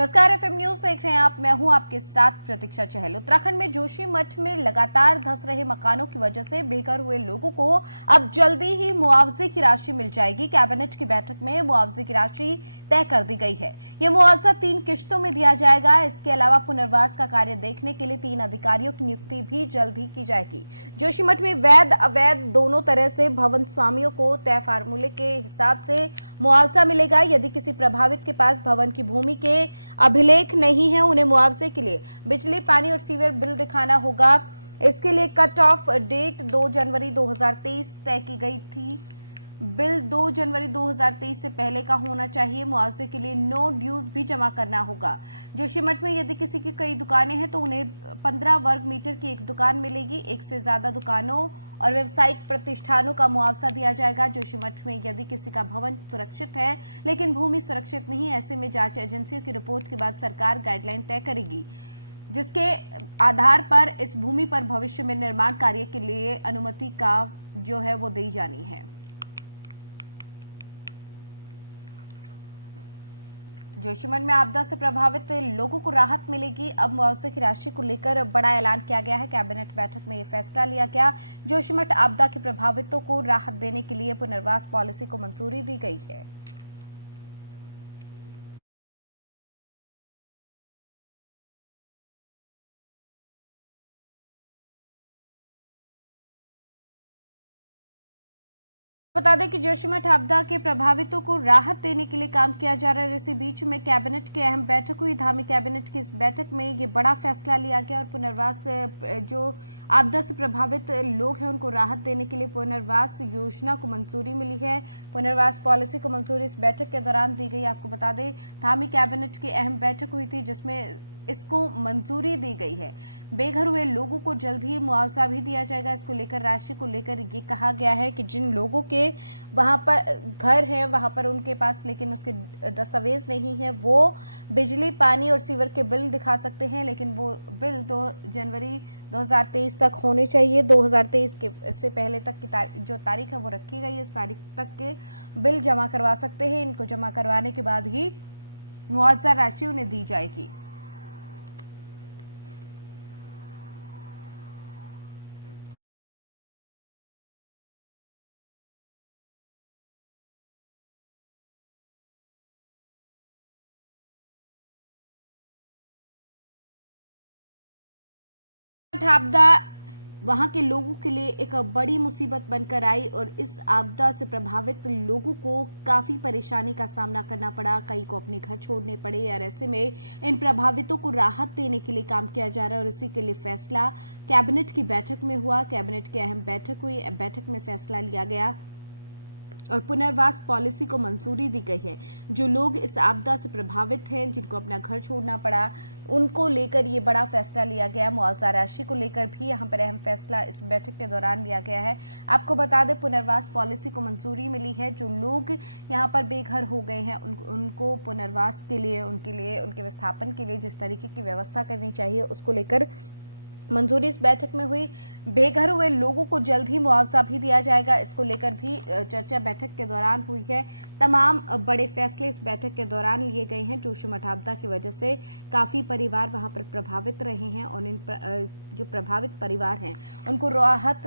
नमस्कार, FM news देख रहे हैं आप। मैं हूं आपके साथ प्रतीक्षा चहल। उत्तराखंड में जोशीमठ में लगातार धंस रहे मकानों की वजह से बेघर हुए लोगों को अब जल्दी ही मुआवजे की राशि मिल जाएगी। कैबिनेट की बैठक में मुआवजे की राशि तय कर दी गई है। ये मुआवजा 3 किश्तों में दिया जाएगा। इसके अलावा पुनर्वास का कार्य देखने के लिए 3 अधिकारियों की नियुक्ति भी जल्द ही की जाएगी। जोशीमठ में वैध अवैध दोनों तरह से भवन स्वामियों को तय फार्मूले के हिसाब से मुआवजा मिलेगा। यदि किसी प्रभावित के पास भवन की भूमि के अभिलेख नहीं है, उन्हें मुआवजे के लिए बिजली, पानी और सीवर बिल दिखाना होगा। इसके लिए कट ऑफ डेट 2 जनवरी 2023 तय की गई थी। बिल 2 जनवरी 2023 से पहले का होना चाहिए। मुआवजे के लिए नो ड्यूज भी जमा करना होगा। जोशीमठ में यदि किसी की कई दुकानें हैं तो उन्हें 15 वर्ग मीटर की एक दुकान मिलेगी। एक से ज्यादा दुकानों और व्यावसायिक प्रतिष्ठानों का मुआवजा दिया जाएगा। जोशीमठ में यदि किसी का भवन सुरक्षित है लेकिन भूमि सुरक्षित नहीं, ऐसे में जांच एजेंसियों की रिपोर्ट के बाद सरकार गाइडलाइन तय करेगी, जिसके आधार पर इस भूमि पर भविष्य में निर्माण कार्य के लिए अनुमति का जो है वो दी जानी है। जोशीमठ में आपदा से प्रभावित लोगों को राहत मिलेगी। अब मुआवजे की राशि को लेकर बड़ा ऐलान किया गया है। कैबिनेट बैठक में ये फैसला लिया गया। जोशीमठ आपदा के प्रभावितों को राहत देने के लिए पुनर्वास पॉलिसी को मंजूरी दी गई है। बता दें कि जोशीमठ आपदा के प्रभावितों को राहत देने के लिए काम किया जा रहा है। इसी बीच में कैबिनेट की अहम बैठक हुई। धामी कैबिनेट की इस बैठक में ये बड़ा फैसला लिया गया और पुनर्वास जो आपदा से प्रभावित लोग हैं उनको राहत देने के लिए पुनर्वास योजना को मंजूरी मिली है। पुनर्वास पॉलिसी को मंजूरी इस बैठक के दौरान दी गई। आपको बता दें धामी कैबिनेट की अहम बैठक हुई थी जिसमें इसको मंजूरी दी गई है। बेघर हुए लोगों को जल्द ही मुआवजा भी दिया जाएगा। इसको लेकर राशि को लेकर ये कहा गया है कि जिन लोगों के वहां पर घर है, वहां पर उनके पास लेकिन उसके दस्तावेज नहीं है, वो बिजली, पानी और सीवर के बिल दिखा सकते हैं, लेकिन वो बिल 2 जनवरी 2023 तक होने चाहिए। 2023 के इससे पहले तक की जो तारीख है वो रखी गई है, इस तारीख तक के बिल जमा करवा सकते हैं। इनको जमा करवाने के बाद ही मुआवजा राशि उन्हें दी जाएगी। आपदा वहां के लोगों के लिए एक बड़ी मुसीबत बनकर आई और इस आपदा से प्रभावित लोगों को काफी परेशानी का सामना करना पड़ा। कई को अपने घर छोड़ने पड़े और ऐसे में इन प्रभावितों को राहत देने के लिए काम किया जा रहा है और इसी के लिए फैसला कैबिनेट की बैठक में हुआ। कैबिनेट की अहम बैठक हुई। बैठक में फैसला लिया गया और पुनर्वास पॉलिसी को मंजूरी दी गई है। जो लोग इस आपदा से प्रभावित हैं, जिनको अपना घर छोड़ना पड़ा, उनको लेकर ये बड़ा फैसला लिया गया। मुआवजा राशि को लेकर भी यहाँ पर अहम फैसला इस बैठक के दौरान लिया गया है। आपको बता दें पुनर्वास पॉलिसी को मंजूरी मिली है। जो लोग यहाँ पर बेघर हो गए हैं उनको पुनर्वास के लिए, उनके विस्थापन के लिए जिस तरीके की व्यवस्था करनी चाहिए उसको लेकर मंजूरी इस बैठक में हुई। बेघर हुए लोगों को जल्द ही मुआवजा भी दिया जाएगा। इसको लेकर भी चर्चा बैठक के दौरान हुई है। तमाम बड़े फैसले इस बैठक के दौरान लिए गए हैं। जोशीमठ आपदा की वजह से काफी परिवार वहां पर प्रभावित रहे हैं और इन जो प्रभावित परिवार हैं उनको राहत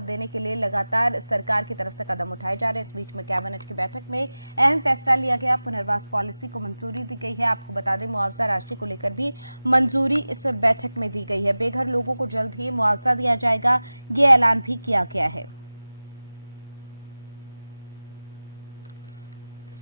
देने के लिए लगातार सरकार की तरफ से कदम उठाए जा रहे हैं। इस बीच में कैबिनेट की बैठक में अहम फैसला लिया गया। पुनर्वास पॉलिसी को मंजूरी दी गई है। आपको बता दें मुआवजा राशि को लेकर भी मंजूरी इस बैठक में दी गई है। बेघर लोगों को जल्द ही मुआवजा दिया जाएगा, ये ऐलान भी किया गया है।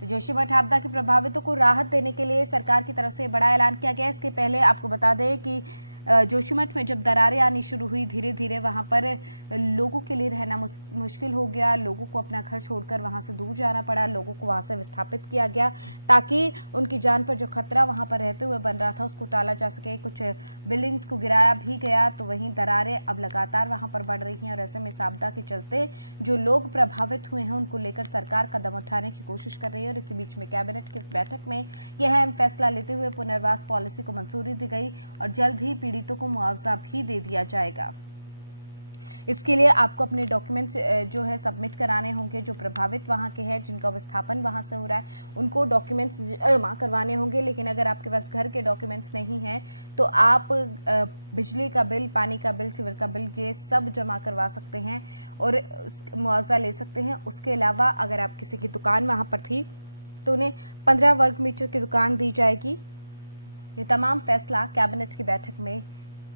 तो जोशीमठ आपदा के प्रभावितों को राहत देने के लिए सरकार की तरफ से बड़ा ऐलान किया गया। इसके पहले आपको बता दें कि जोशीमठ में जब दरारें आनी शुरू हुई, धीरे धीरे वहां पर लोगों के लिए रहना मुश्किल हो गया। लोगों को अपना घर छोड़कर वहां से दूर जाना पड़ा। लोगों को वहां से विस्थापित किया गया ताकि उनकी जान पर जो खतरा वहां पर रहते हुए बन रहा था उसको टाला जा सके। कुछ बिल्डिंग्स को गिराया भी गया। तो वहीं दरारें अब लगातार वहां पर बढ़ रही हैं और ऐसे में इस आपदा के चलते जो लोग प्रभावित हुए हैं उनको लेकर सरकार कदम उठाने की कोशिश कर रही है। और इसी बीच में कैबिनेट की बैठक में यह अहम फैसला लेते हुए पुनर्वास पॉलिसी को मंजूरी दी गई और जल्द ही पीड़ितों को मुआवजा भी दे दिया जाएगा। इसके लिए आपको अपने डॉक्यूमेंट्स जो है सबमिट कराने होंगे। जो प्रभावित वहाँ के हैं, जिनका विस्थापन वहाँ से हो रहा है, उनको डॉक्यूमेंट्स जमा करवाने होंगे। लेकिन अगर आपके पास घर के डॉक्यूमेंट्स नहीं हैं तो आप बिजली का बिल, पानी का बिल, सीवर का बिल, ये सब जमा करवा सकते हैं और मुआवजा ले सकते हैं। उसके अलावा अगर आप किसी की दुकान वहाँ पर थी तो उन्हें 15 वर्ग मीटर की दुकान दी जाएगी। ये तमाम फैसला कैबिनेट की बैठक में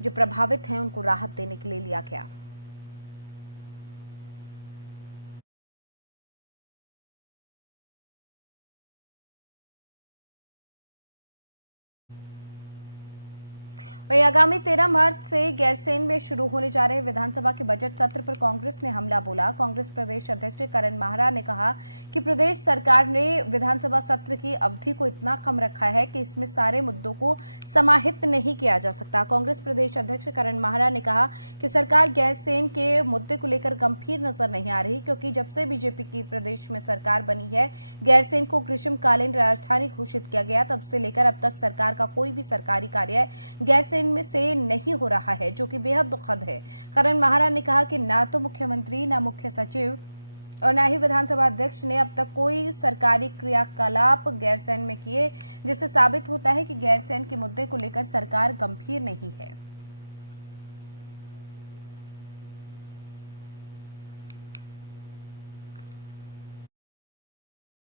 जो प्रभावित हैं उनको राहत देने के लिए लिया गया। वहीं आगामी 13 मार्च से गैरसैंण में शुरू होने जा रहे विधानसभा के बजट सत्र पर कांग्रेस ने हमला बोला। कांग्रेस प्रदेश अध्यक्ष करण माहरा ने कहा कि प्रदेश सरकार ने विधानसभा सत्र की अवधि को इतना कम रखा है कि इसमें सारे मुद्दों को समाहित नहीं किया जा सकता। कांग्रेस प्रदेश अध्यक्ष करण माहरा ने कहा कि सरकार गैरसैंण के मुद्दे को लेकर गंभीर नजर नहीं आ रही, क्योंकि जब से बीजेपी की प्रदेश में सरकार बनी है, गैरसैंण को ग्रीष्मकालीन राजधानी घोषित किया गया, तब से लेकर अब तक सरकार का कोई भी सरकारी कार्य गैरसैंण में से नहीं हो रहा है, जो कि बेहद दुखद है। करण माहरा ने कहा कि ना तो मुख्यमंत्री, ना मुख्य सचिव और ना ही विधानसभा अध्यक्ष ने अब तक कोई सरकारी क्रियाकलाप गैरसैंण में किए, जिससे साबित होता है कि गैरसैंण के मुद्दे को लेकर सरकार गंभीर नहीं है।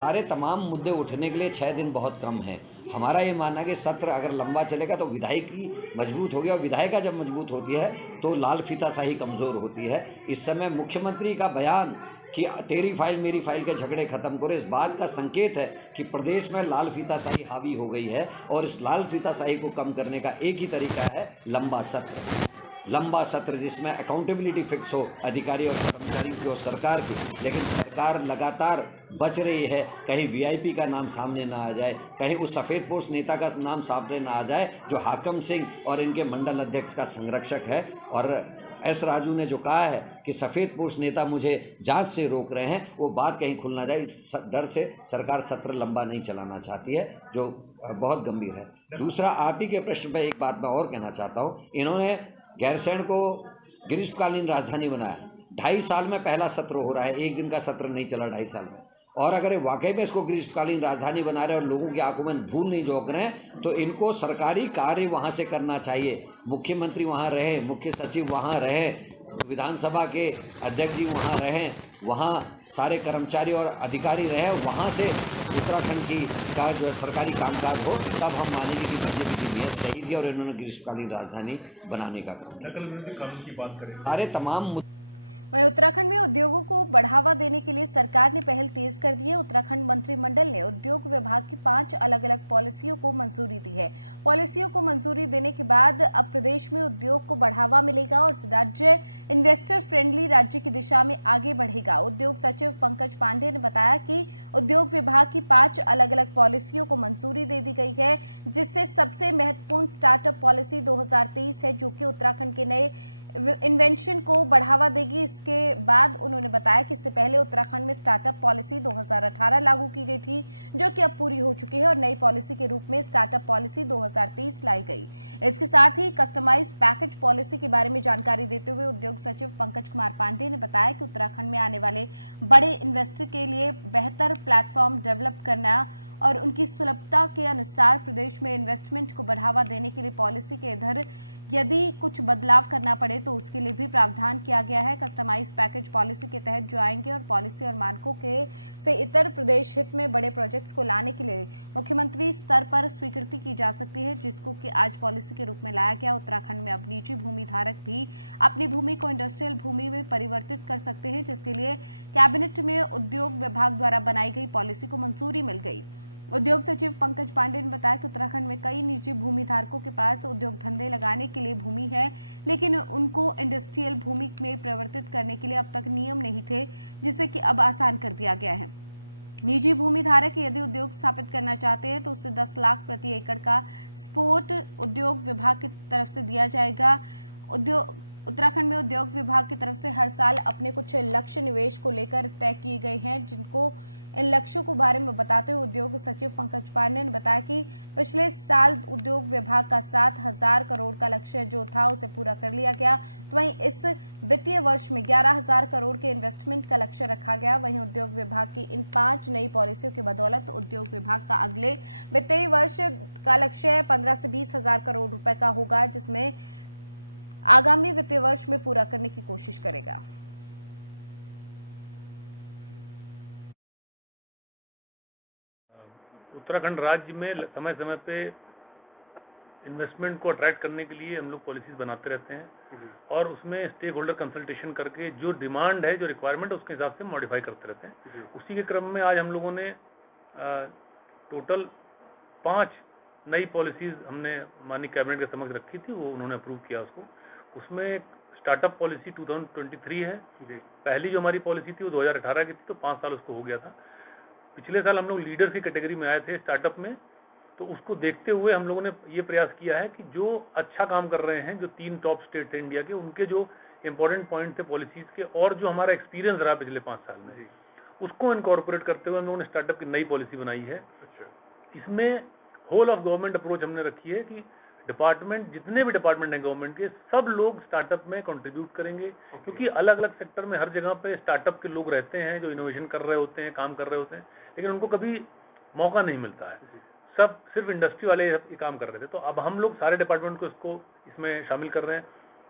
सारे तमाम मुद्दे उठने के लिए 6 दिन बहुत कम है। हमारा ये मानना है कि सत्र अगर लंबा चलेगा तो विधायिकी मजबूत होगी और विधायिका जब मजबूत होती है तो लाल फीताशाही कमज़ोर होती है। इस समय मुख्यमंत्री का बयान कि तेरी फाइल मेरी फाइल के झगड़े खत्म करो, इस बात का संकेत है कि प्रदेश में लाल फीताशाही हावी हो गई है और इस लाल फीताशाही को कम करने का एक ही तरीका है लंबा सत्र जिसमें अकाउंटेबिलिटी फिक्स हो अधिकारी और कर्मचारियों की और सरकार की। लेकिन सरकार लगातार बच रही है, कहीं वीआईपी का नाम सामने ना आ जाए, कहीं उस सफ़ेद पोस्ट नेता का नाम सामने ना आ जाए जो हाकम सिंह और इनके मंडल अध्यक्ष का संरक्षक है। और एस राजू ने जो कहा है कि सफ़ेद पोस्ट नेता मुझे जांच से रोक रहे हैं, वो बात कहीं खुल ना जाए, इस डर से सरकार सत्र लंबा नहीं चलाना चाहती है, जो बहुत गंभीर है। दूसरा, आप ही के प्रश्न पर एक बात मैं और कहना चाहता हूँ। इन्होंने गैरसैंण को ग्रीष्मकालीन राजधानी बनाया, 2.5 साल में पहला सत्र हो रहा है, एक दिन का सत्र नहीं चला 2.5 साल में। और अगर वाकई में इसको ग्रीष्मकालीन राजधानी बना रहे हैं और लोगों की आंखों में धूल नहीं झोंक रहे हैं तो इनको सरकारी कार्य वहाँ से करना चाहिए। मुख्यमंत्री वहाँ रहे, मुख्य सचिव वहाँ रहे, विधानसभा के अध्यक्ष जी वहाँ रहें, वहाँ सारे कर्मचारी और अधिकारी रहे, वहाँ से उत्तराखंड का जो है सरकारी कामकाज हो, तब हम मानेंगे कि बीजेपी की नीयत सही थी और इन्होंने ग्रीष्मकालीन राजधानी बनाने का काम किया। नकल विरोधी कानून की बात करें, सारे तमाम वहीं उत्तराखंड में उद्योगों को बढ़ावा देने के लिए सरकार ने पहल तेज कर दी है। उत्तराखंड मंत्रिमंडल ने उद्योग विभाग की 5 अलग-अलग पॉलिसियों को मंजूरी दी है। पॉलिसियों को मंजूरी देने के बाद अब प्रदेश में उद्योग को बढ़ावा मिलेगा और राज्य इन्वेस्टर फ्रेंडली राज्य की दिशा में आगे बढ़ेगा। उद्योग सचिव पंकज पांडे ने बताया कि उद्योग विभाग की 5 अलग-अलग पॉलिसियों को मंजूरी दे दी गई है, जिससे सबसे महत्वपूर्ण स्टार्टअप पॉलिसी 2023 है, जो कि उत्तराखंड के नए इन्वेंशन को बढ़ावा देगी। इसके बाद उन्होंने बताया कि इससे पहले उत्तराखंड में स्टार्टअप पॉलिसी 2018 लागू की गई थी, जो कि अब पूरी हो चुकी है और नई पॉलिसी के रूप में स्टार्टअप पॉलिसी 2023 लाई गई। इसके साथ ही कस्टमाइज पैकेज पॉलिसी के बारे में जानकारी देते हुए उद्योग सचिव पंकज कुमार पांडे ने बताया कि उत्तराखंड में आने वाले बड़े इन्वेस्टर के लिए बेहतर प्लेटफॉर्म डेवलप करना और उनकी सुलभता के अनुसार प्रदेश में इन्वेस्टमेंट को बढ़ावा देने के लिए पॉलिसी के इधर यदि कुछ बदलाव करना पड़े तो उसके लिए भी प्रावधान किया गया है। कस्टमाइज पैकेज पॉलिसी के तहत जो आएंगे और पॉलिसी और मानकों के से इतर प्रदेश हित में बड़े प्रोजेक्ट्स को लाने के लिए मुख्यमंत्री स्तर पर स्वीकृति की जा सकती है, जिसको कि आज पॉलिसी के रूप में लाया गया। उत्तराखंड में अब निजी भूमि धारक भी अपनी भूमि को इंडस्ट्रियल भूमि में परिवर्तित कर सकते हैं, जिसके लिए कैबिनेट में उद्योग विभाग द्वारा बनाई गई पॉलिसी को मंजूरी मिल गई। उद्योग सचिव पंकज पांडे ने बताया कि उत्तराखंड में कई निजी भूमि धारकों के पास उद्योग धंधे लगाने के लिए भूमि है, लेकिन उनको इंडस्ट्रियल भूमि में परिवर्तित करने के लिए अब तक नियम नहीं थे, जिसे कि अब आसान कर दिया गया है। निजी भूमि धारक यदि उद्योग स्थापित करना चाहते हैं तो उससे 10 लाख प्रति एकड़ का सपोर्ट उद्योग विभाग की तरफ से दिया जाएगा। उत्तराखंड में उद्योग विभाग की तरफ से हर साल अपने कुछ लक्ष्य निवेश को लेकर तय किए गए हैं, जिनको इन लक्ष्यों को बारे में बताते हुए उद्योग सचिव पंकज पांडे ने बताया कि पिछले साल उद्योग विभाग का 7,000 करोड़ का लक्ष्य जो था उसे पूरा कर लिया गया। तो वहीं इस वित्तीय वर्ष में 11,000 करोड़ के इन्वेस्टमेंट का लक्ष्य रखा गया। वहीं उद्योग विभाग की इन 5 नई पॉलिसियों की बदौलत उद्योग विभाग का अगले वित्तीय वर्ष का लक्ष्य 15 से 20,000 करोड़ रुपए का होगा, जिसमें आगामी वित्तीय वर्ष में पूरा करने की कोशिश करेगा। उत्तराखंड राज्य में समय समय पे इन्वेस्टमेंट को अट्रैक्ट करने के लिए हम लोग पॉलिसीज बनाते रहते हैं और उसमें स्टेक होल्डर कंसल्टेशन करके जो डिमांड है, जो रिक्वायरमेंट है, उसके हिसाब से मॉडिफाई करते रहते हैं। उसी के क्रम में आज हम लोगों ने टोटल 5 नई पॉलिसीज हमने माननीय कैबिनेट के समक्ष रखी थी, वो उन्होंने अप्रूव किया उसको। उसमें स्टार्टअप पॉलिसी 2023 है। पहली जो हमारी पॉलिसी थी वो 2018 की थी, तो 5 साल उसको हो गया था। पिछले साल हम लोग लीडर की कैटेगरी में आए थे स्टार्टअप में, तो उसको देखते हुए हम लोगों ने ये प्रयास किया है कि जो अच्छा काम कर रहे हैं, जो 3 टॉप स्टेट थे इंडिया के, उनके जो इंपॉर्टेंट पॉइंट थे पॉलिसीज के और जो हमारा एक्सपीरियंस रहा पिछले 5 साल में, उसको इनकॉर्पोरेट करते हुए हम लोगों ने स्टार्टअप की नई पॉलिसी बनाई है। इसमें होल ऑफ गवर्नमेंट अप्रोच हमने रखी है कि डिपार्टमेंट, जितने भी डिपार्टमेंट हैं गवर्नमेंट के, सब लोग स्टार्टअप में कंट्रीब्यूट करेंगे। क्योंकि अलग अलग सेक्टर में हर जगह पे स्टार्टअप के लोग रहते हैं जो इनोवेशन कर रहे होते हैं, काम कर रहे होते हैं, लेकिन उनको कभी मौका नहीं मिलता है। सब सिर्फ इंडस्ट्री वाले ये काम कर रहे थे, तो अब हम लोग सारे डिपार्टमेंट को इसको इसमें शामिल कर रहे हैं।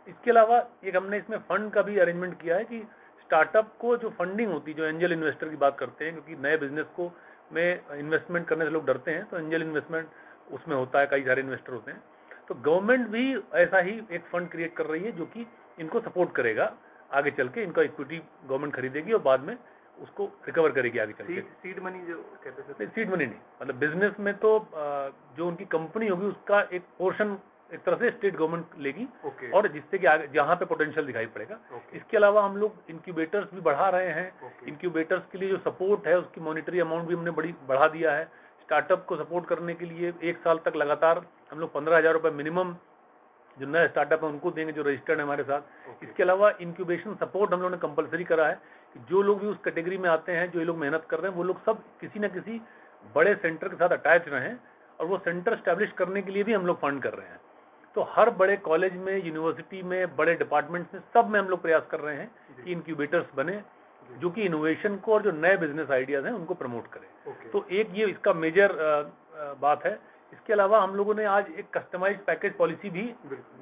इसके अलावा एक हमने इसमें फंड का भी अरेंजमेंट किया है कि स्टार्टअप को जो फंडिंग होती है, जो एंजल इन्वेस्टर की बात करते हैं, क्योंकि नए बिजनेस को में इन्वेस्टमेंट करने से लोग डरते हैं, तो एंजल इन्वेस्टमेंट उसमें होता है, कई सारे इन्वेस्टर होते हैं। तो गवर्नमेंट भी ऐसा ही एक फंड क्रिएट कर रही है जो कि इनको सपोर्ट करेगा आगे चल के। इनका इक्विटी गवर्नमेंट खरीदेगी और बाद में उसको रिकवर करेगी आगे चल के। सीड मनी जो कहते हैं, सीड मनी नहीं, मतलब बिजनेस में तो जो उनकी कंपनी होगी उसका एक पोर्शन एक तरह से स्टेट गवर्नमेंट लेगी, और जिससे कि आगे जहां पे पोटेंशियल दिखाई पड़ेगा। इसके अलावा हम लोग इंक्यूबेटर्स भी बढ़ा रहे हैं। इंक्यूबेटर्स के लिए जो सपोर्ट है उसकी मॉनिटरी अमाउंट भी हमने बढ़ा दिया है। स्टार्टअप को सपोर्ट करने के लिए 1 साल तक लगातार हम लोग 15,000 रुपये मिनिमम जो नए स्टार्टअप है उनको देंगे, जो रजिस्टर्ड है हमारे साथ। इसके अलावा इंक्यूबेशन सपोर्ट हम लोगों ने कंपलसरी करा है कि जो लोग भी उस कैटेगरी में आते हैं, जो ये लोग मेहनत कर रहे हैं, वो लोग सब किसी न किसी बड़े सेंटर के साथ अटैच रहें, और वो सेंटर स्टैब्लिश करने के लिए भी हम लोग फंड कर रहे हैं। तो हर बड़े कॉलेज में, यूनिवर्सिटी में, बड़े डिपार्टमेंट्स में, सब में हम लोग प्रयास कर रहे हैं कि इंक्यूबेटर्स बने जो कि इनोवेशन को और जो नए बिजनेस आइडियाज हैं उनको प्रमोट करें। तो एक ये इसका मेजर बात है। इसके अलावा हम लोगों ने आज एक कस्टमाइज्ड पैकेज पॉलिसी भी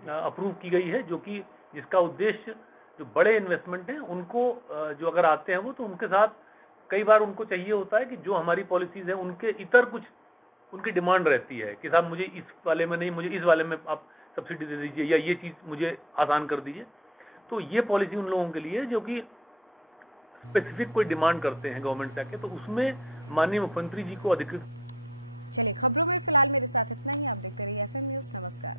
अप्रूव की गई है, जो कि जिसका उद्देश्य जो बड़े इन्वेस्टमेंट हैं उनको जो अगर आते हैं वो, तो उनके साथ कई बार उनको चाहिए होता है कि जो हमारी पॉलिसीज हैं उनके इतर कुछ उनकी डिमांड रहती है कि साहब मुझे इस वाले में नहीं, मुझे इस वाले में आप सब्सिडी दे दीजिए, या ये चीज़ मुझे आसान कर दीजिए। तो ये पॉलिसी उन लोगों के लिए जो कि स्पेसिफिक कोई डिमांड करते हैं गवर्नमेंट से आके, तो उसमें माननीय मुख्यमंत्री जी को अधिकृत। चलिए, खबरों में फिलहाल मेरे साथ इतना ही। आप देखते रहिए FM न्यूज़। नमस्कार।